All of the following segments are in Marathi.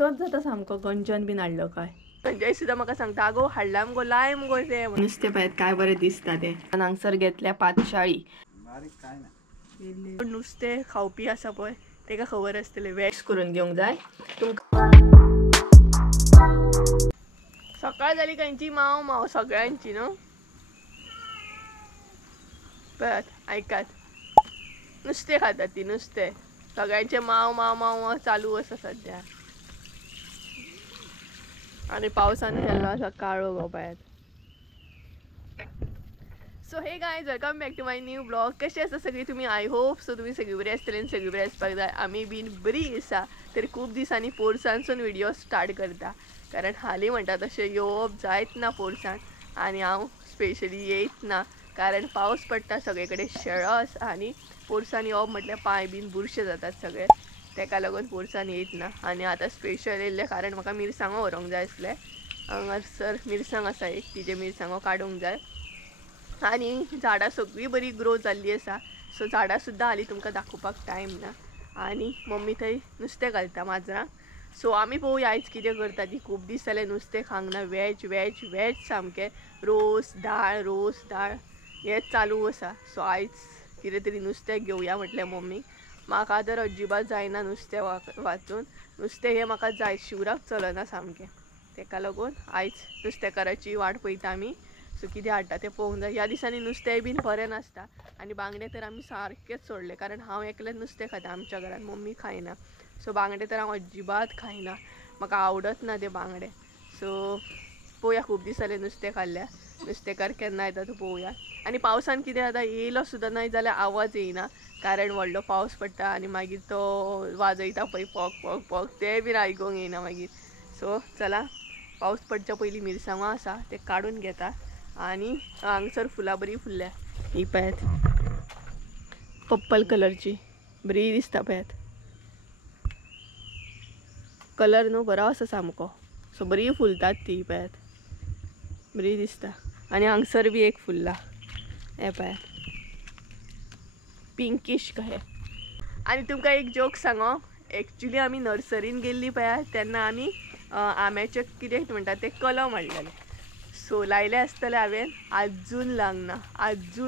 उसच जाता सामको गंजन बीन हाडलो काय. संजय सुद्धा म्हाका सांगता आगो हाडला मगो लाय मगो ते नुस्तें पळयत काय बरें दिसता ते. हांगसर घेतल्या पातशाळी नुस्तें खावपी आसा पळय तेका खबर आसतले वेज करून घेवंक जाय तुमकां. सकाळ जाली कांयची माव माव सगळ्यांची न्हू. पळयात आयकात नुस्तें खातात ती नुस्तें सगळ्यांचे माव माव माव चालू आसा सध्या. आणि पावसान केल्लो आसा काळो गो पळयात. So hey guys welcome back to my new blog. कशी आसा सगळी तुमी. आय होप सो तुमी सगळी बरी आसतली आनी सगळी बरी आसपाक जाय. आमी बीन बरी आसा. तर खूब दिसांनी पोरसानसून व्हिडिओ स्टार्ट करता कारण हालीं म्हणटा तशें येवप जायत ना पोरसान आनी हांव स्पेशली येयत ना कारण पावस पडटा सगळे कडेन शेळो आसा आनी पोरसान येवप म्हटल्यार पांय बीन बुरशे जातात सगळे तेका लागून पोरसान येयत ना. आनी आतां स्पेशल येयल्ले कारण म्हाका मिरसांगो व्हरोंक जाय आसले. हांगासर मिरसांग आसा एक तिजे मिरसांगो काडूंक जाय आनी झाडां सगळी बरी ग्रो जाल्ली आसा. सो झाडां सुद्दां हालीं तुमकां दाखोवपाक टायम ना आनी मम्मी थंय नुस्तें घालता माजरांक. सो आमी पळोवया आयज कितें करता ती. खूब दीस जाले नुस्तें खावंक ना. वेज वेज वेज सामकें रोस दाळ हेच चालू आसा. सो आयज कितें तरी नुस्तें घेवया म्हटलें मम्मीक. म्हाका तर अजिबात जायना नुस्तें वाचून. नुस्तें हें म्हाका जाय शिवराक चलना सामकें तेका लागून आयज नुस्तेकाराची वाट पळयता आमी. सो कितें हाडटा तें पळोवंक जाय. ह्या दिसांनी नुस्तेंय बीन बरें नासता आनी बांगडे तर आमी सारकेंच सोडले कारण हांव एकलेंच नुस्तें खाता आमच्या घरान मम्मी खायना. सो बांगडे तर हांव अजिबात खायना म्हाका आवडत ना ते बांगडे. सो पळोवया खूब दीस जाले नुस्तें खाल्ल्या. नुस्तेकार केन्ना येता तो पळोवया. आनी पावसान कितें जाता येयलो सुद्दां नाय जाल्यार आवाज येयना कारण व्हडलो पावस पडटा आनी मागीर तो वाजयता पळय पोक पोक पोक तें बीन आयकूंक येयना मागीर. सो चला पावस पडच्या पयलीं मिरसांगो आसा ते काडून घेता आनी हांगसर फुलां बरी फुल्ल्या. ही पळयात पर्पल कलरची बरी दिसता पळयात. कलर न्हू बरो आसा सामको. सो बरी फुलतात ती पळयात बरी दिसता. आनी हांगसर बी एक फुल्ला हे पळयात पिंकीश कशें. आनी तुमकां एक जोक सांगो. एक्चुली आमी नर्सरीन गेल्ली पळयात तेन्ना आमी आंब्याचे कितें म्हणटा ते कलम हाडलेले. सो लायले आसतले हांवें आजून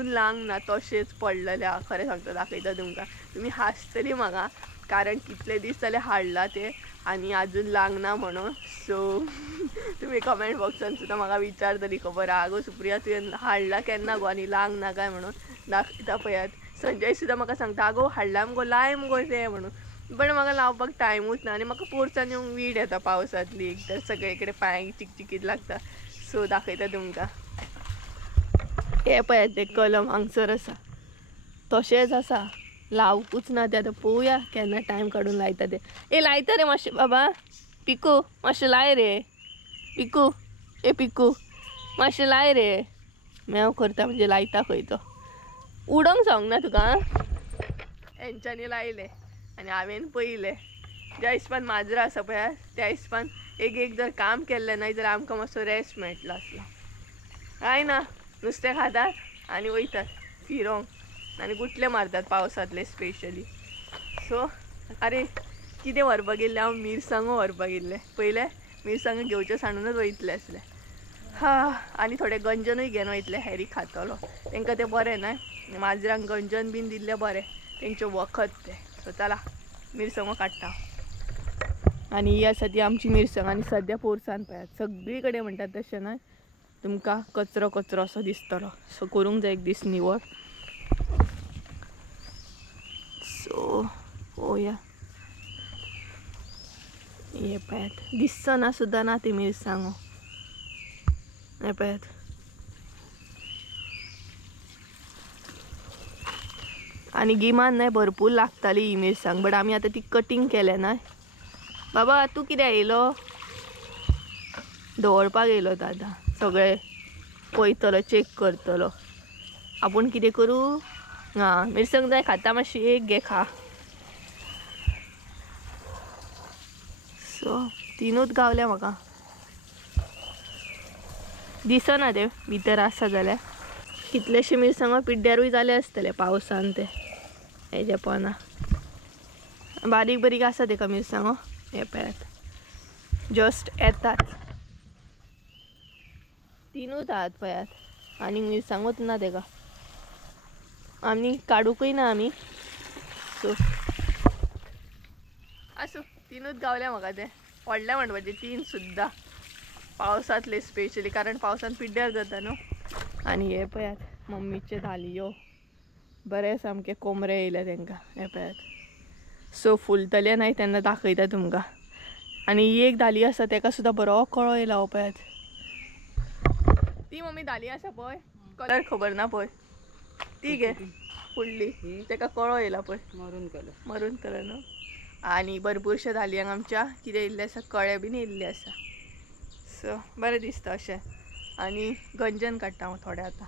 लांग ना तशेंच पडलेले. खरें सांगता दाखयता तुमकां. तुमी हांसतली म्हाका कारण कितले दीस जाले हाडला ते आनी आजून लांगना म्हणून. सो तुमी कमेंट बॉक्सान सुद्दां म्हाका विचारतली खबर आगो सुप्रिया तुवें हाडला केन्ना गो आनी लांगना काय म्हणून. दाखयता पळयात. संजय सुद्दां म्हाका सांगता आगो हाडला मगो लाय मगो तें म्हणून. पण म्हाका लावपाक टायमूच ना आनी म्हाका पोरसान येवंक वीट येता पावसांतली एक तर सगळे कडेन पांयांक चिकचिकीत लागता. सो दाखयता तुमकां हे पळयात ते कलम हांगसर आसा तशेंच आसा लावकूच ना ते. आतां पळोवया केन्ना टायम काडून लायता ते. ए लायता रे मातशें बाबा पिकू मातशें लाय रे पिकू. ए पिकू मातशें लाय रे. मेव करता म्हणजे लायता खंय तो. उडोंक जावंक ना तुका. हेंच्यांनी लायले आनी हांवें पळयले. ज्या हिसपान माजरां आसा पळय त्या हिसपान एक जर काम केल्लें नाय जाल्यार आमकां मातसो रेस्ट मेळटलो आसलो. काय ना नुस्तें खातात आनी वयतात फिरोंक आनी गुटले मारतात पावसांतले स्पेशली. सो आरे कितें व्हरपाक गेल्ले हांव मिरसांगो व्हरपाक गेल्ले. पयले मिरसांगो घेवच्यो सांडूनच वयतले आसले. आनी थोडे गंजनूय घेवन वयतले हेरी खातलो तांकां तें बरें न्हय. माजरांक गंजन बीन दिल्लें बरें तेंचें वखद तें. सो चला मिरसांगो काडटा. आनी ही आसा ती आमची मिरसांग. आनी सद्या पोरसान पळयात सगळी कडेन म्हणटात तशें न्हय तुमकां कचरो कचरो असो दिसतलो. सो करूंक जाय एक दीस निवळ. सो पळोवया हे पळयात दिसना सुद्दां ना ती मिरसांगो. हे पळयात आनी गिमान न्हय भरपूर लागताली ही मिरसांग बट आमी आतां ती कटींग केल्या न्हय. बाबा तूं कित्याक येयलो. दवरपाक येयलो तो आतां सगळे पळयतलो चेक करतलो. आपूण कितें करूं. मिरसांग जाय खाता मातशी एक घे खा. सो तिनूच गावल्या म्हाका. दिसना ते भितर आसा जाल्यार. कितलेशे मिरसांगो पिड्ड्यारूय जाले आसतले पावसान ते हेजे पोना. बारीक बारीक आसा तेका मिरसांगो. हे पळयात जस्ट येतात. तीनूच आहात पयात आणि मिरसांगोच ना तेका आम्ही काढूकय ना आम्ही. सो असो तीनूच गावल्या म्हाका ते व्हडले म्हणपाचे तीन सुद्धा पावसातले स्पेशली कारण पावसान पिड्ड्यार जाता न्हू. आणि हे पयात मम्मीचे धालयो बरे सामके कोमरे येयले तेंका हे पयात. सो फुलतले नाही तेन्ना दाखयता तुमकां. आणि ही एक धाली आसा तेका सुद्धा बरो कळो येयला हो पयात. ती मम्मी धाली आसा पळय कलर खबर ना पळय ती घे फुडली तेका कळो येयला पळय मरून कलर न्हू. आणि भरपूरशे धालयांक आमच्या कितें येयल्ले आसा कळे बीन येयल्ले आसा. सो बरें दिसता अशें. आणि गंजन काडटा हांव थोडे आतां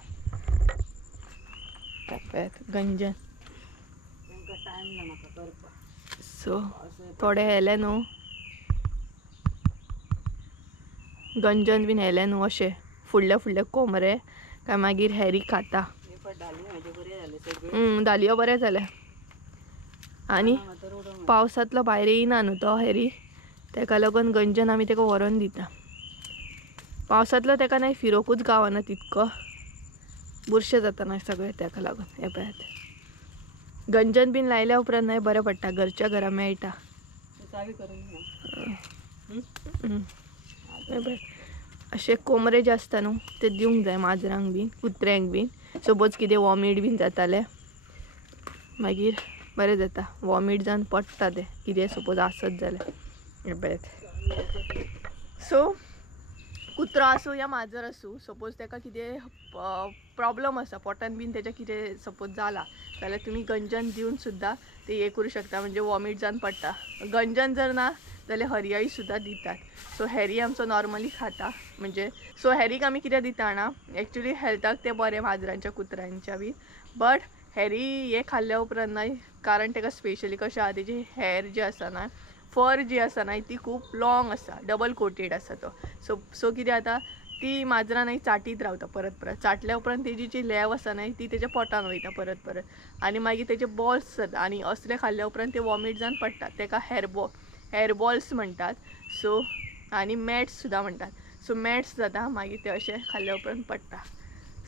गंजन. सो थोडे हेले न्हू गंजन बीन हेले न्हू अशें फुडले फुडले कोमरे काय मागीर हेरी खाता. धालयो बरे जाले. आणि पावसांतलो भायर येयना न्हू तो हेरी तेका लागून गंजन आमी तेका व्हरोन दिता. पावसांतलो तेका नाही फिरोकूच गावना तितको बुरशें जाता ना सगळें तेका लागून. हे पळयात गंजन बीन लायल्या उपरांत नाही बरें पडटा घरच्या घरा मेळटा. अशे कोमरे जे आसता न्हू ते दिवंक जाय माजरांक बीन कुत्र्यांक बीन. सपोज कितें वॉमीट बीन जाताले मागीर बरें जाता. वॉमीट जावन पडटा ते कितें सपोज आसत जाल्यार. हे पळयात. सो कुत्रो आसूं या माजर आसूं सपोज तेका कितें प्रॉब्लम आसा पोटान बीन तेच्या कितें सपोज जाला जाल्यार तुमी गंजन दिवन सुद्दां ते हे करूं शकता. म्हणजे वॉमीट जावन पडटा. गंजन जर ना जाल्यार हरयाळी सुद्दां दितात. सो हेरी आमचो नॉर्मली खाता. म्हणजे सो हेरीक आमी कितें दिता जाणा एक्चुली हेल्थाक ते बरें माजरांच्या कुत्र्यांच्या बी. बट हेरी हे खाल्ल्या उपरांत ना कारण तेका स्पेशली कशें आहा तेजी हेर जी आसा ना फर जी आसा ना ती खूब लॉंग आसा डबल कोटेड आसा तो. सो कितें जाता ती माजरां नाही चाटीत रावता परत परत. चाटल्या उपरांत तेजी जी लेव आसा न्हय ती तेच्या पोटान वयता परत परत. आणि मागीर तेजे बॉल्स जाता आणि असले खाल्ल्या उपरांत ते वॉमीट जावन पडटा. तेका हेअर बॉल्स म्हणटात. सो आणि मॅट्स सुद्दां म्हणटात. सो मॅट्स जाता मागीर ते अशें खाल्ल्या उपरांत पडटा.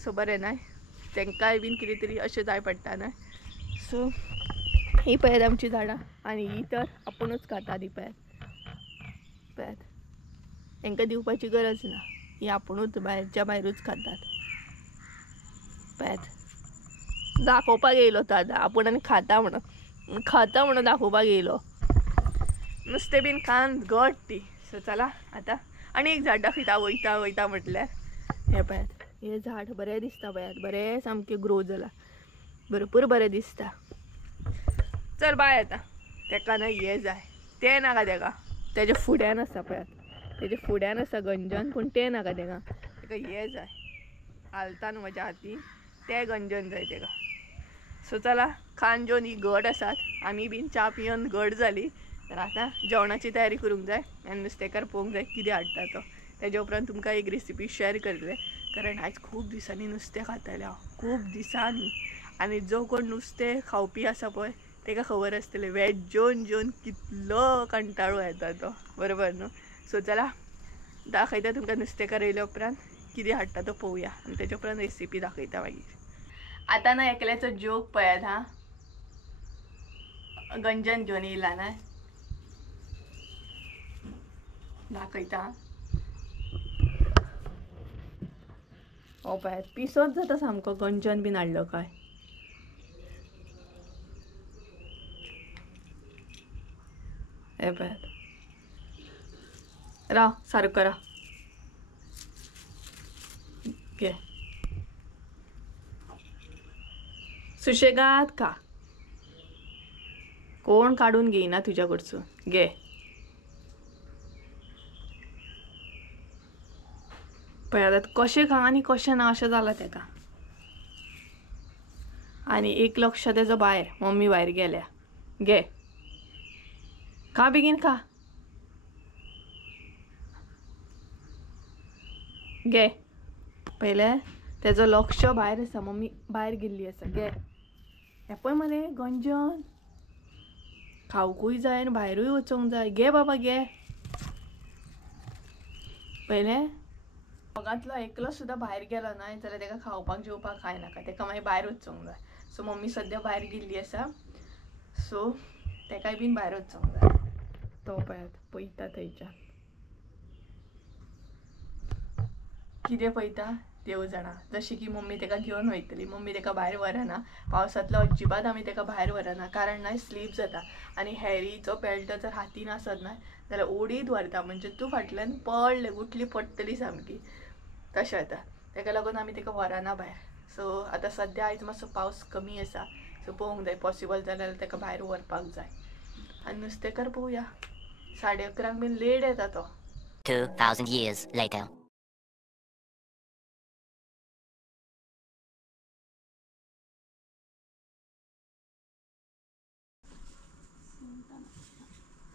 सो बरें न्हय तेंकाय बीन कितें तरी अशें जाय पडटा न्हय. सो ही पळयात आमची झाडां. आणि ही तर आपुणूच खाता ती पळयात पळयात हेंकां दिवपाची गरज ना. ही आपुणूच भायरच्या भायरूच खातात. पळयात दाखोवपाक येयलो तो आतां आपूण आनी खाता म्हणून दाखोवपाक येयलो. नुस्तें बीन खावन घट ती. सो चला आतां आनी एक झाड दाखयता वयता वयता म्हटल्यार. हे पळयात हे झाड बरें दिसता पळयात बरें सामकें ग्रो जाला भरपूर बरें दिसता. चल बाय आतां. तेका न्हय हे जाय तें नाका तेका तेज्या फुड्यान आसा पळयात तेज्या फुड्यान आसा गंजन पूण तें नाका तेका हे जाय हालता न्हू म्हज्या हातीन तें गंजन जाय तेका. सो चला खान जेवन ही घट आसात आमी बीन च्या पिवन घट जाली. तर आतां जेवणाची तयारी करूंक जाय आनी नुस्तेकार पळोवंक जाय कितें हाडटा तो. तेज्या उपरांत तुमकां एक रेसिपी शेअर करतलें कारण आयज खूब दिसांनी नुस्तें खातालें हांव खूब दिसांनी. आनी जो कोण नुस्तें खावपी आसा पळय तेका खबर आसतलें वेज जेवन कितलो कंटाळो येता तो बरोबर न्हू. सो चला दाखयता तुमकां नुस्तेकार येयल्या उपरांत कितें हाडटा तो पळोवया आनी तेज्या उपरांत रेसिपी दाखयता मागीर. आतां ना एकल्याचो जोक पळयात हा गंजन घेवन येयला ना दाखयता. हो पळयात पिसोच जाता सामको गंजन बीन हाडलो काय. हे पळयात राव सारको राव घे सुशेगाद खा कोण काढून घेयना तुज्या कडसून घे. पळयात कशें खा आनी कशें ना अशें जालां तेका. आनी एक लक्ष तेजो भायर मम्मी भायर गेल्या. घे खा बेगीन खा घे. पयलें तेजो लक्ष भायर आसा मम्मी भायर गेल्ली आसा. घे हे पळय मरे गंजन खावकूय जाय आनी भायरूय वचोंक जाय. घे बाबा घे पहिले मगातलो एकलो सुद्धा भायर गेलो ना जाल्यार तेका खावपाक जेवपाक खाय नाका, तेका मागीर भायर वचूंक जाय. सो मम्मी सद्या भायर गेल्ली आसा, सो तेकाय बीन भायर वचूंक जाय. तो पळयात पळयता थंयच्यान कितें पळयता देव जाणा. जशी की मम्मी तेका घेवन वयतली, मम्मी तेका भायर व्हरना. पावसांतलो अजिबात आमी तेका भायर व्हरना, कारण ना स्लीप जाता. आनी हॅरीचो बेल्ट जर हातीन आसत ना जाल्यार ओडीत व्हरता, म्हणजे तूं फाटल्यान पडले गुटली पडटली सामकी, तशें जाता. तेका लागून आमी तेका व्हरना भायर. सो आतां सद्या आयज मातसो पावस कमी आसा, सो पळोवंक जाय पॉसिबल जाल्यार तेका भायर व्हरपाक जाय. आनी नुस्तेकार पळोवया, 11:30 बीन लेट येता तो. 2000 years later.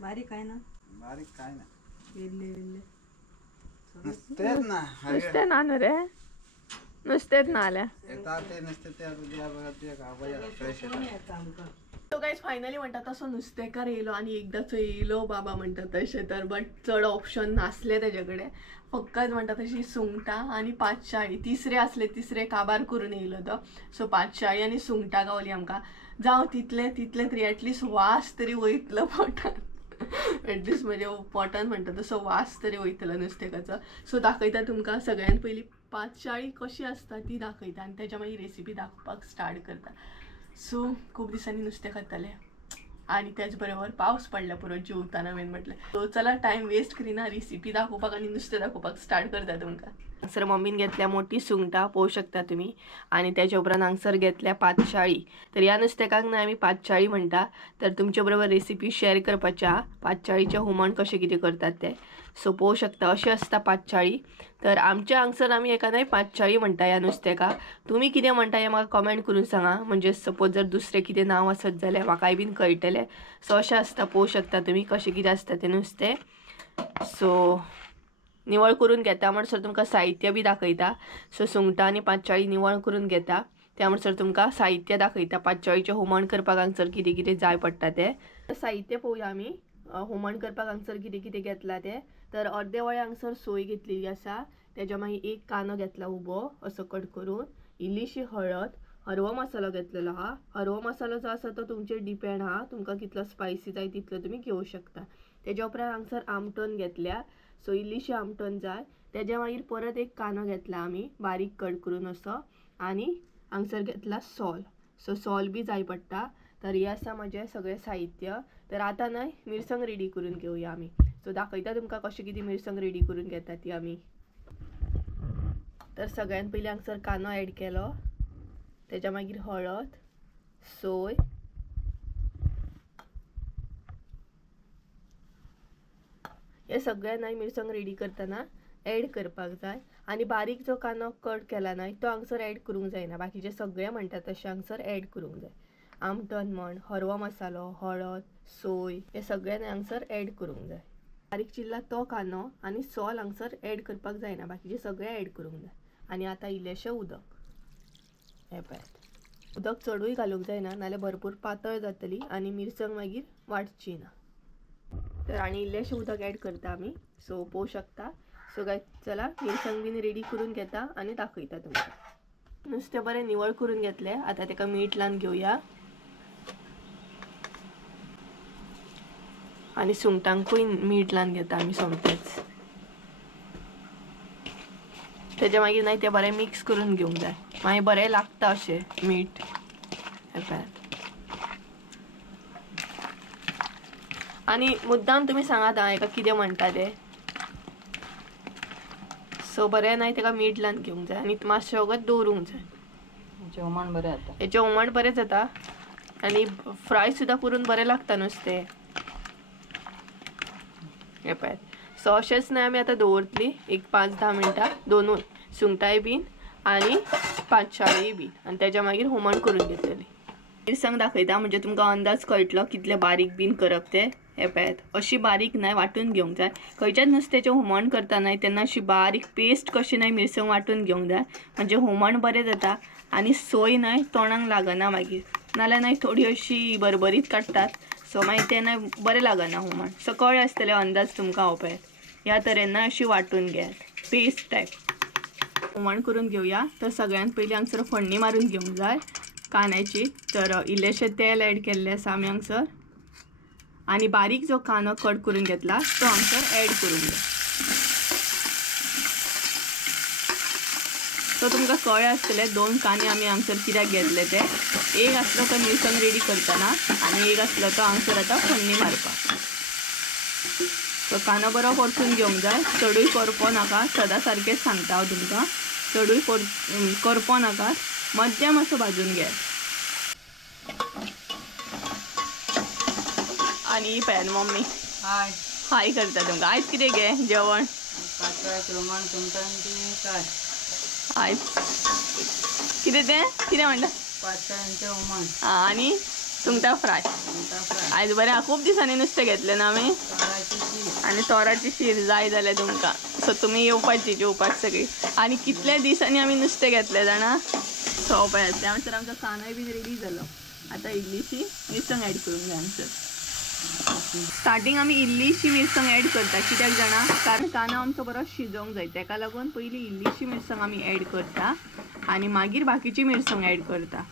बारीक आहे ना? बारीक काय ना, वेल्ले वेल्ले नुसतेच ना. नुसते ना रे, नुसतेच ना आल्या. येतात ते नुसते ते आता द्या बघा ते गावाला फ्रेश येतात. तो गाईज फायनली म्हणटा तसो नुस्तेकार येयलो आनी एकदांचो येयलो बाबा म्हणटा तशें तर. बट चड ऑप्शन नासले तेजे कडेन, फकत म्हणटा तशी सुंगटां आनी पांचशाळी. तिसरे असले, तिसरे काबार करून येयलो तो. सो पांचशाळी आनी सुंगटां गावली आमकां. जावं तितले तरी एटलीस्ट वास तरी वयतलो पोटान. एटलीस्ट म्हजे पोटान म्हणटा तसो वास तरी वयतलो नुस्तेकाचो. सो दाखयता तुमकां. सगळ्यान पयलीं पांचशाळी कशी आसता ती दाखयता आनी तेच्या मागीर रेसिपी दाखोवपाक स्टार्ट करता. सो खूब दिसांनी नुस्तें खातालें आनी तेच बरोबर पावस पडला पुरो जेवताना मेन म्हटलें. सो चला टायम वेस्ट करिना, रेसिपी दाखोवपाक आनी नुस्तें दाखोवपाक स्टार्ट करता तुमकां. हांगसर मम्मीन घेतल्या मोठी सुंगटां पळोवंक शकता तुमी, आनी तेच्या उपरांत हांगसर घेतल्या पांचशाळी. तर ह्या नुस्तेकाक न्हय आमी पांचशाळी म्हणटा. तर तुमचे बरोबर रेसिपी शेअर करपाचें आहा, पांचशाळीचें हुमण कशें कितें करतात तें. सो पळोवंक शकता अशी आसता पांचशाळी. तर आमच्या हांगसर आमी एका न्हय पांचशाळी म्हणटा ह्या नुस्तेकाक. तुमी कितें म्हणटा हें म्हाका कमेंट करून सांगा, म्हणजे सपोज जर दुसरें कितें नांव आसत जाल्यार म्हाकाय बीन कळटलें. सो अशें आसता, पळोवंक शकता तुमी कशें कितें आसता तें नुस्तें. सो निवळ करून घेता म्हणसर तुमकां साहित्य बी दाखयता. सो सुंगटां आनी पांचशाळी निवळ करून घेता, त्या म्हणसर तुमकां साहित्य दाखयता. पांचशाळीचें हुमण करपाक हांगसर कितें कितें जाय पडटा तें साहित्य पळोवया आमी. हुमण करपाक हांगसर कितें कितें घेतला तें. तर अर्दे वळे हांगसर सोय घेतलेली आसा, तेज्या मागीर एक कांदो घेतला उबो असो कट करून, इल्लीशी हळद, हरवो मसालो घेतलेलो आहा. हरवो मसालो जो आसा तो तुमचेर डिपेंड आहा, तुमकां कितलो स्पायसी जाय तितलो तुमी घेवं शकता. तेज्या उपरांत हांगसर आमटण घेतल्या, सो इल्लीशी आमटण जाय. तेज्या मागीर परत एक कांदो घेतला आमी बारीक कट करून असो, आनी हांगसर घेतला सॉल. सो सॉल बी जाय पडटा. तर हे आसा म्हजें सगळें साहित्य. तर आतां न्हय मिरसांग रेडी करून घेवया आमी. सो दाखयता तुमकां कशी कितें मिरसांग रेडी करून घेता ती आमी. तर सगळ्यान पयलीं हांगसर कांदो ऍड केलो, तेज्या मागीर हळद, सोय, हे सगळें न्हय मिरसांग रेडी करतना ऍड करपाक जाय. आनी बारीक जो कांदो कट केला न्हय तो हांगसर ऍड करूंक जायना, बाकीचे सगळे म्हणटा तशें हांगसर ऍड करूंक जाय. आमटण म्हण, हरवो मसालो, हळद, सोय हे सगळें हांगसर ऍड करूंक जाय. बारीक चिल्ला तो कांदो आनी सॉल हांगसर ऍड करपाक जायना, बाकीचे सगळे ऍड करूंक जाय. आनी आतां इल्लेशें उदक, हे पळयात उदक चडूय घालूंक जायना, नाल्यार भरपूर पातळ जातली आनी मिरसांग मागीर वाटची ना. तर आनी इल्लेशें उदक ऍड करता आमी. सो पळोवंक शकता. सो गाय चला मिरसांग बीन रेडी करून घेता आनी दाखयता तुमकां. नुस्तें बरें निवळ करून घेतलें, आतां तेका मीठ लावन घेवया. आनी सुंगटांकूय मीठ लावन घेता आमी सोमतेच. तेज्या मागीर न्हय तें बरें मिक्स करून घेवंक जाय, मागीर बरें लागता अशें मीठ. हे पळयात. आनी मुद्दाम तुमी सांगात हां हेका कितें म्हणटा तें. सो बरें न्हय तेका मीठ लावन घेवंक जाय आनी मातशें वगत दवरूंक जाय. हेचें हुमण बरें जाता. हेचें हुमण बरें जाता आनी फ्राय सुद्दां करून बरें लागता नुस्तें. हे पळयात. सो अशेंच न्हय आमी आतां दवरतली एक 5-10 मिनटां, दोनूय सुंगटाय बीन आनी पांचशाळी बीन, आनी तेज्या मागीर हुमण करून घेतली. मिरसांग दाखयता म्हणजे तुमकां अंदाज कळटलो कितलें बारीक बीन करप तें. हे पळयात अशी बारीक न्हय वाटून घेवंक जाय. खंयच्याच नुस्त्याचें हुमण करता न्हय तेन्ना अशी बारीक पेस्ट कशी न्हय मिरसांग वाटून घेवंक जाय, म्हणजे हुमण बरें जाता आनी सोय न्हय तोंडाक लागना मागीर. नाल्यार न्हय थोडी अशी बरबरीत काडटात, सो मागीर तें न्हय बरें लागना हुमण. सो कळ्ळें आसतलें अंदाज तुमकां. हो पळयात ह्या तरेन ना अशी वाटून घेयात पेस्ट टायप हुमण करून घेवया. तर सगळ्यात पयलीं हांगसर फोडणी मारून घेवंक जाय कांद्याची. तर इल्लेशें तेल ऍड केल्लें आसा आमी हांगसर आनी बारीक जो कांदो कट करून घेतला तो हांगसर ऍड करून घे. तो तुमकां कळ्ळें आसतलें 2 कांदे आमी हांगसर कित्याक घेतले ते. एक आसलो तो मिरसांग रेडी करतना आनी एक आसलो तो हांगसर आतां फोडणी मारपाक. तो कांदो बरो परतून घेवंक जाय. चडूय करपो नाका, सदां सारकेंच सांगता हांव तुमकां. चडूय करपो नाका, मध्यम असो भाजून घे. आनी पळयात मम्मी हाय हाय करता तुमकां. आयज कितें गे जेवण? पातळ हुमण सुंगटां काय आयज कितें तें कितें म्हणटा? पातळांचें हुमण आनी सुंगटां फ्राय. सुंगटां फ्राय आयज बरें खूब दिसांनी नुस्तें घेतलें ना आमी. तोराची शीत आनी तोराची शीर जाय जालें तुमकां. सो तुमी येवपाची जेवपाक सगळीं. आनी कितले दिसांनी आमी नुस्तें घेतलें जाणा. सो पळयात त्यानंतर आमचो कांदोय बी रेडी जालो. आतां इल्लीशी मिरसांग ऍड करूंक जाय हांगसर. स्टार्टींग आमी इल्लीशी मिरसांग ऍड करता कित्याक जाणा कारण कांदो आमचो बरो शिजोवंक जाय तेका लागून पयलीं इल्लीशी मिरसांग आमी ऍड करता आनी मागीर बाकीची मिरसांग ऍड करता.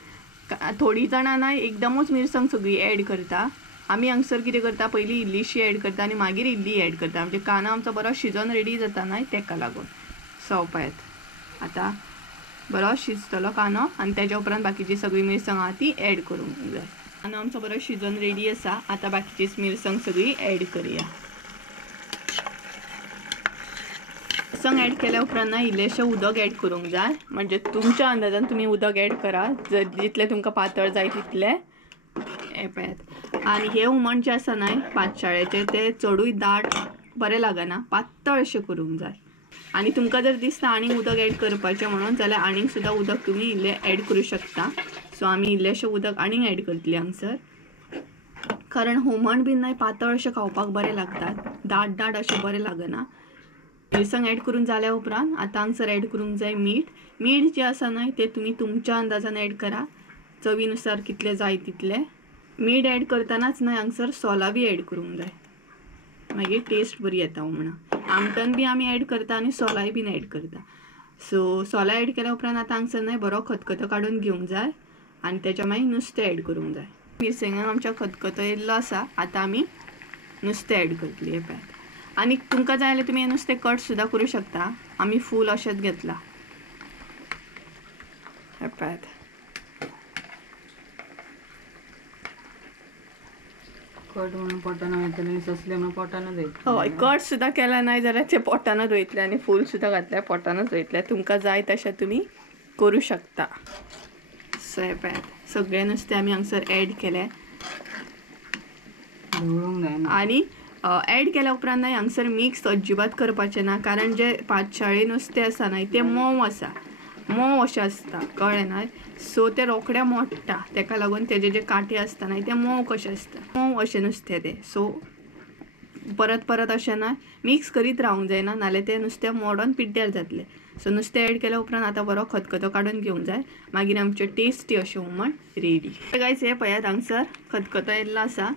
थोडी जाणां ना एकदमूच मिरसांग सगळी ऍड करता. आमी हांगसर कितें करता पयलीं इल्लीशी ऍड करता आनी मागीर इल्ली ऍड करता. म्हणजे कांदो आमचो बरो शिजोवन रेडी जाता न्हय तेका लागून. सो पळयात आतां बरो शिजतलो कांदो आनी तेज्या उपरांत बाकीची सगळी मिरसांग आहा ती ऍड करूंक जाय. कांदो आमचो बरो शिजोवन रेडी आसा. आतां बाकीचीच मिरसांग सगळी ऍड करुया. मिरसांग ऍड केल्या उपरांत ना इल्लेशें उदक ऍड करूंक जाय. म्हणजे तुमच्या अंदाजान तुमी उदक ऍड करा जितलें तुमकां पातळ जाय तितलें. हें पळयात आनी हें हुमण जें आसा न्हय पातशाळेचें तें चडूय दाट बरें लागना, पातळ अशें करूंक जाय. आनी तुमकां जर दिसता आनीक उदक ऍड करपाचें म्हणून जाल्यार आनीक सुद्दां उदक तुमी इल्लें ऍड करूं शकता. सो आमी इल्लेशें उदक आनीक ऍड करतली हांगसर. कारण हुमण बीन न्हय पातळ अशें खावपाक बरें लागतात, दाट दाट अशें बरें लागना. मिरसांग ऍड करून जाल्या उपरांत आतां हांगसर ऍड करूंक जाय मीठ. मीठ जें आसा न्हय तें तुमी तुमच्या अंदाजान ऍड करा, चवीनुसार कितलें जाय तितलें. मीठ ऍड करतनाच न्हय हांगसर सोला बी ऍड करूंक जाय, मागीर टेस्ट बरी येता हुमणाक. आमटन बी आमी ऍड करता आनी सोलाय बीन ऍड करता. सो सोला ऍड केल्या उपरांत आतां हांगसर न्हय बरो खतखतो काडून घेवंक जाय आनी तेच्या मागीर नुस्तें ऍड करूंक जाय. मिरसांगान आमच्या खतखतो येयल्लो आसा. आतां आमी नुस्तें ऍड करतली. हें पळयात. आनी तुमकां जाय जाल्यार तुमी हें नुस्तें कट सुद्दां करूं शकता. आमी फूल अशेंच घेतला. हें पळयात. कट म्हणून पोटान वयतलें आनी ससलें म्हणून पोटानूच वयतलें. हय कट सुद्दां केला नाय जाल्यार ते पोटानूच वयतलें आनी फूल सुद्दां घातल्यार पोटानूच वयतलें. तुमकां जाय तशें तुमी करूं शकता. सो हें पळयात सगळें नुस्तें आमी हांगसर ऍड केलें ढवळूंक जायना. आनी ऍड केल्या उपरांत न्हय हांगसर मिक्स अजिबात करपाचें ना. कारण जे पातशाळी नुस्तें आसा न्हय तें मोव आसा, मोव अशें आसता, कळ्ळें न्हय. सो तें रोखडें मोडटा तेका लागून तेजे जे कांटे आसता न्हय ते मोव कशें आसता, मोव अशें नुस्तें तें. सो परत परत अशें ना मिक्स करीत रावंक जायना, नाल्यार तें नुस्तें मोडोन पिड्ड्यार जातलें. सो नुस्तें ऍड केल्या उपरांत आतां बरो खतखतो काडून घेवंक जाय. मागीर आमचें टेस्टी अशें हुमण रेडी. गायज हें पळयात हांगसर खतखतो येयल्लो आसा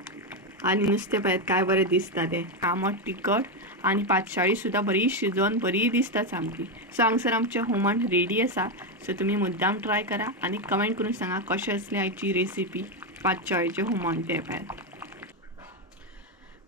आनी नुस्तें पळयात काय बरें दिसता तें आमट तिखट आनी पातशाळी सुद्दां बरी शिजोवन बरी दिसता सामकी. सो हांगसर आमचें हुमण रेडी आसा. सो तुमी मुद्दाम ट्राय करा आनी कमेंट करून सांगा कशें असलें आयची रेसिपी पातशाळेचें हुमण तें पळयात.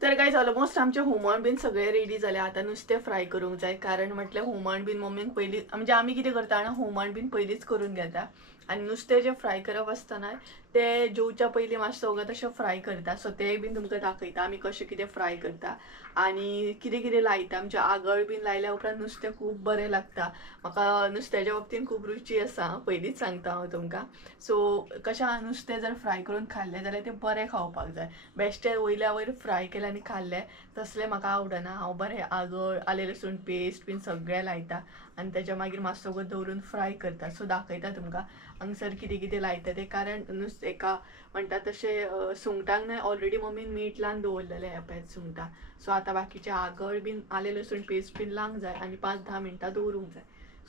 तर गायज ऑलमोस्ट आमचें हुमण बीन सगळें रेडी जालें. आतां नुस्तें फ्राय करूंक जाय. कारण म्हटल्यार हुमण बीन मम्मीन पयलीं म्हणजे आमी कितें करता जाणा हुमण बीन पयलींच करून घेता आनी नुस्तें जें फ्राय करप आसता न्हय तें जेवच्या पयलीं मातसो वगत अशें फ्राय करता. सो तेंय बीन तुमकां दाखयता आमी कशें कितें फ्राय करता आनी कितें कितें लायता. म्हणजे आगळ बीन लायल्या उपरांत नुस्तें खूब बरें लागता. म्हाका नुस्त्याच्या बाबतीन खूब रुची आसा, पयलींच सांगता हांव तुमकां. सो कशें आहा नुस्तें जर फ्राय करून खाल्लें जाल्यार तें बरें खावपाक जाय. बेश्टें वयल्या वयर फ्राय केलें आनी खाल्लें तसलें म्हाका आवडना. हांव बरें आगळ आलें लसूण पेस्ट बीन सगळें लायता आनी तेच्या मागीर मातसो वगत दवरून फ्राय करता. सो दाखयता तुमकां हांगसर कितें कितें लायता तें. कारण एका म्हणटा तशें सुंगटांक न्हय ऑलरेडी मम्मीन मीठ लावन दवरलेलें हें पळयात सुंगटां. सो आतां बाकीचें आगळ बीन आलें लसूण पेस्ट बीन लावंक जाय आनी 5-10 मिनटां दवरूंक जाय.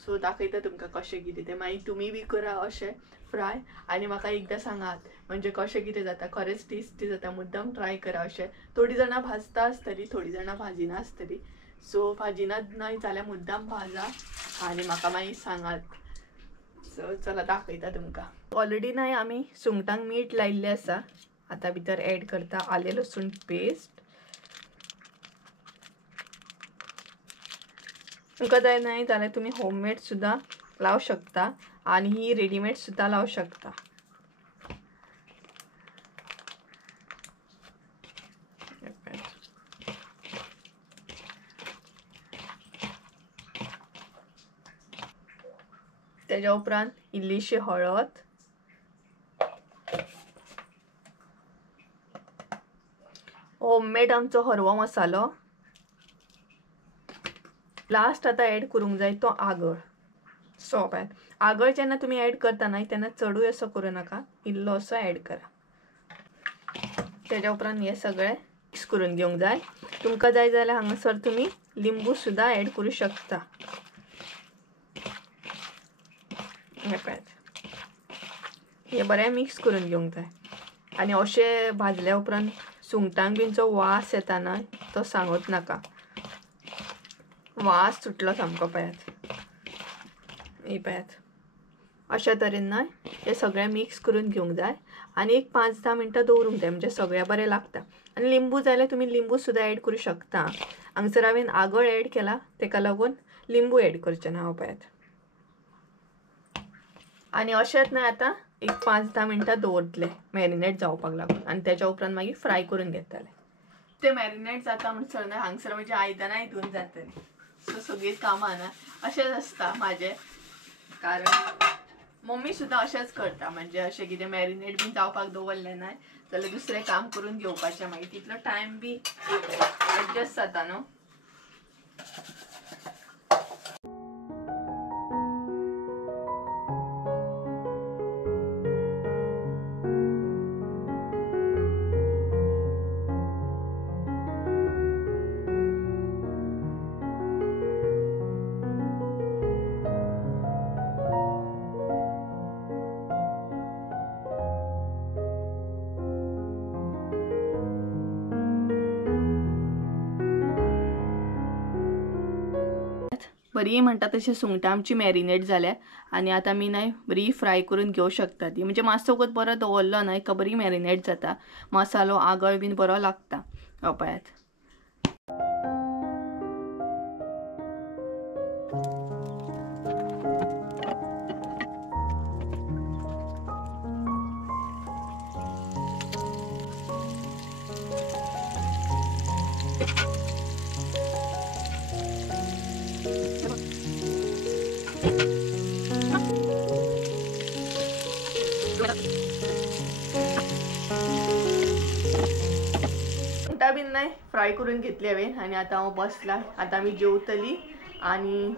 सो दाखयता तुमकां कशें कितें तें. मागीर तुमी बी करा अशें फ्राय आनी म्हाका एकदां सांगात म्हणजे कशें कितें जाता. खरेंच टेस्टी जाता, मुद्दाम ट्राय करा अशें. थोडीं जाणां भाजता आसतलीं, थोडीं जाणां भाजिना आसतलीं. सो भाजीनात नाही जाल्यार मुद्दाम भाजा आणि म्हाका मागीर सांगात. सो चला दाखयता तुमकां. ऑलरेडी नाही आमी सुंगटांक मीठ लायिल्लें आसा. आता भितर ऍड करता आले लसूण पेस्ट. तुमकां जाय नाही जाल्यार तुम्ही होममेड सुद्धा लावू शकता आणि ही रेडीमेड सुद्धा लावू शकता. त्याच्या उपरांत इल्लीशी हळद, होममेड आमचो हरवो मसालो. लास्ट आता ऍड करूंक जाय तो आगळ. सो पळय आगळ जेन्ना तुम्ही ऍड करता न्हय तेन्ना चडूय असो करूं नाका, इल्लो असो ऍड करा. त्याच्या उपरांत हे सगळें मिक्स करून घेवंक जाय. तुमकां जाय जाल्यार हांगासर तुम्ही लिंबू सुद्धा ऍड करू शकता. हे बरें मिक्स करून घेवंक जाय आणि अशें भाजल्या उपरांत सुंगटांक बीन जो वास येता न्हय तो सांगूच नाका. वास सुटलो सामको. पळयात हे पळयात अशा तरेन न्हय हे सगळें मिक्स करून घेवंक जाय आणि एक 5-10 मिनटां दवरूंक जाय म्हणजे सगळें बरें लागता. आणि लिंबू जाल्यार तुम्ही लिंबू सुद्धा ऍड करू शकता. हांगसर हांवें आगळ ऍड केला तेका लागून लिंबू ऍड करचें ना. हांव पळयात आणि अशेंच न्हय आता एक 5-10 मिनटां दवरतले मॅरिनेट जावपाक लागून आणि त्याच्या उपरांत मागीर फ्राय करून घेतले. ते मॅरिनेट जाता म्हणसर न्हय हांगसर म्हणजे आयदनांय धुवन जातली. सो सगळीं कामां ना अशेंच आसता म्हाजें. कारण मम्मी सुद्धा अशेंच करता. म्हणजे अशें कितें मॅरिनेट बीन जावपाक दवरलें न्हय जाल्यार दुसरें काम करून घेवपाचें मागीर तितलो टायम बी एडजस्ट जाता न्हू. बरी म्हणटा तशें सुंगटां आमची मॅरिनेट जाल्या आणि आता मी नाही बरी फ्राय करून घेवं शकता. ती म्हणजे मातसो वगत बरो दवरलो न्हय का बरी मॅरिनेट जाता. मसालो आगळ बीन बरो लागता. पळयात बीन नाही फ्राय करून घेतली हांवें आणि आता हांव बसला. आता आमी जेवतली आणि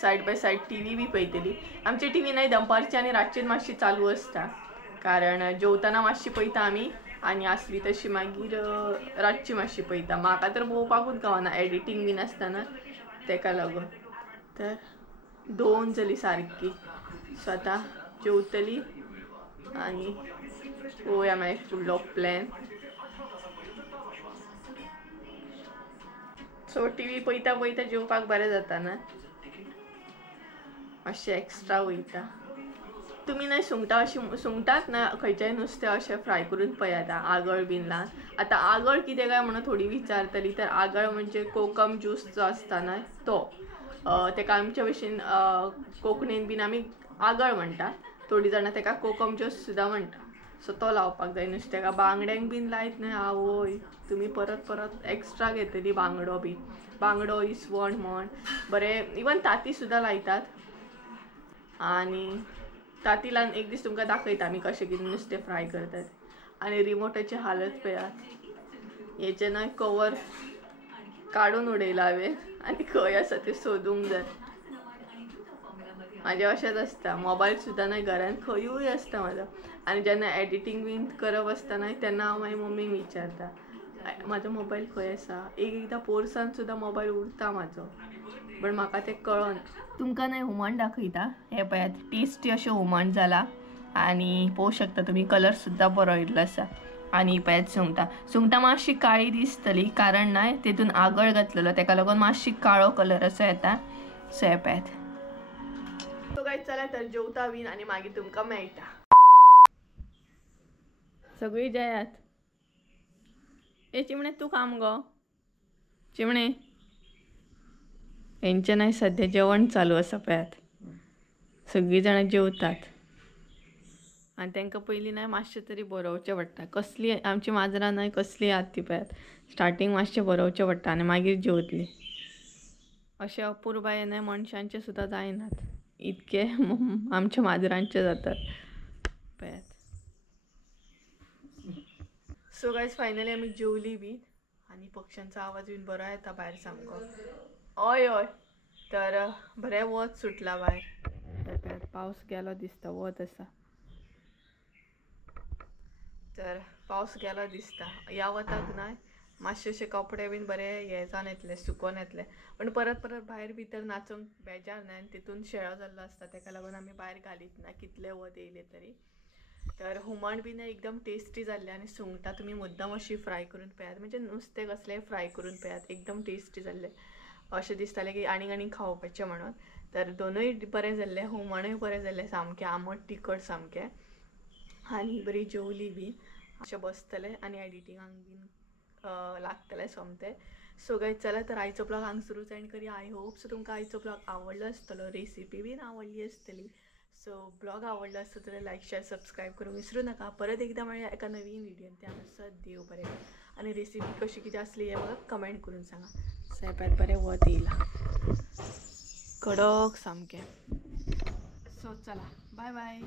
सायड बाय सायड टीव्ही बी पळयतली. आमची टीव्ही नाही दनपारची आणि रातची मातशी चालू असता. कारण जेवताना मातशी पळयता आमी आणि आसली तशी मागीर रातची मातशी पळयता. म्हाका तर पळोवपाकूच गावना एडिटींग बीन आसतना तेका लागून. तर 2 जाली सारकी. सो आता जेवतली आणि पळोवया मागीर फुडलो प्लॅन. सो टीव्ही पळयता पळयता जेवपाक बरें जाता ना. मातशें एक्स्ट्रा वयता. तुमी ना सुंगटां अशी सुंगटांच ना खंयचेंय नुस्तें अशें फ्राय करून पळयाता आगळ बीन लावन. आतां आगळ कितें काय म्हणून थोडी विचारतली तर आगळ म्हणजे कोकम ज्यूस जो आसता ना तो. तेका आमच्या भशेन कोंकणीन बीन आमी आगळ म्हणटा. थोडी जाणां तेका कोकम ज्यूस सुद्धा म्हणटा. सो तो लावपाक जाय नुस्त्याका. बांगड्यांक बीन लायत न्हय आवय तुमी परत परत एक्स्ट्रा घेतली बांगडो बी. बांगडो इसवण म्हण बरें इवन ताती सुद्धा लायतात. आणि ताती लावन एक दीस तुमकां दाखयता आमी कशें कितें नुस्तें फ्राय करतात. आणि रिमोटाची हालत पळयात. हेचे न्हय कवर काडून उडयला हांवें आनी खंय आसा तें सोदूंक जाय. म्हाजें अशेंच आसता. मोबायल सुद्दां न्हय घरान खंयूय आसता म्हाजो. आनी जेन्ना एडिटींग बीन करप आसता न्हय तेन्ना हांव मागीर मम्मीक विचारता म्हाजो मोबायल खंय आसा. एकदां पोर्सान सुद्दां मोबायल उरता म्हाजो पण म्हाका तें कळना. तुमकां न्हय हुमण दाखयता. हे पळयात टेस्टी अशें हुमण जाला आणि पळोवंक शकता तुमी कलर सुद्दां बरो येयल्लो आसा. आणि पळयात सुंगटां मातशी काळी दिसतली कारण नाही तेतून आगळ घातलेलो तेका लागून मातशी काळो कलर असो येता सो हे पळयात. सो गायज चला तर जेवता बीन आणि मागीर तुमकां मेळटा. सगळी जयात. ए चिमणे तू काम गो चिमणे. हेंचे नाही सध्या जेवण चालू आसा पळयात. सगळी जाणां जेवतात आणि तांकां पयलीं नाही मातशें तरी बरोवचें पडटा. कसली आमची माजरां न्हय कसली आहात ती पळयात. स्टार्टींग मातशें बरोवचें पडटा आनी मागीर जेवतली. अशें अपुरबाय न्हय मनशांचे सुद्दां जायनात इतके आमच्या माजरांचे जातात पळयात. सो गायज फायनली आमी जेवली बी आणि पक्ष्यांचा आवाज बीन बरो येता भायर सामको. हय हय तर बरें वत सुटला भायर. पावस गेलो दिसता वत आसा तर पावस गेलो दिसता. ह्या वताक न्हय मातशे अशे कपडे बीन बरे हे जावन येतले सुकोन येतले पण परत परत भायर भितर नाचूंक बेजार न्हय आनी तितून शेळो जाल्लो आसता तेका लागून आमी भायर घालीत ना कितले वत येयले तरी. तर हुमण बीन एकदम टेस्टी जाल्ले आणि सुंगटां तुमी मुद्दम अशी फ्राय करून पळयात म्हणजे नुस्तें कसलेंय फ्राय करून पळयात एकदम टेस्टी जाल्ले. अशें दिसतालें की आनी खावपाचें म्हणून. तर दोनूय बरें जाल्ले हुमणूय बरें जाल्लें सामकें आंबट तिखट सामकें आनी बरी जेवली बी. अशें बसतलें आनी एडिटिंगाक बीन लागतलें सोमतें. सो गायज चला तर आयचो ब्लॉग हांगसरूच एंड करी. आय होप सो तुमकां आयचो ब्लॉग आवडलो आसतलो. रेसिपी बीन आवडली आसतली. सो ब्लॉग आवडलो आसता जाल्यार लायक शेअर सबस्क्राईब करूंक विसरू नका. परत एकदा मेळया एका नवीन व्हिडिओन. त्या सद देव बरें आनी रेसिपी कशी कितें आसली हें म्हाका कमेंट करून सांगा. सैपात बरें वत येयला कडक सामकें. सो चला बाय बाय.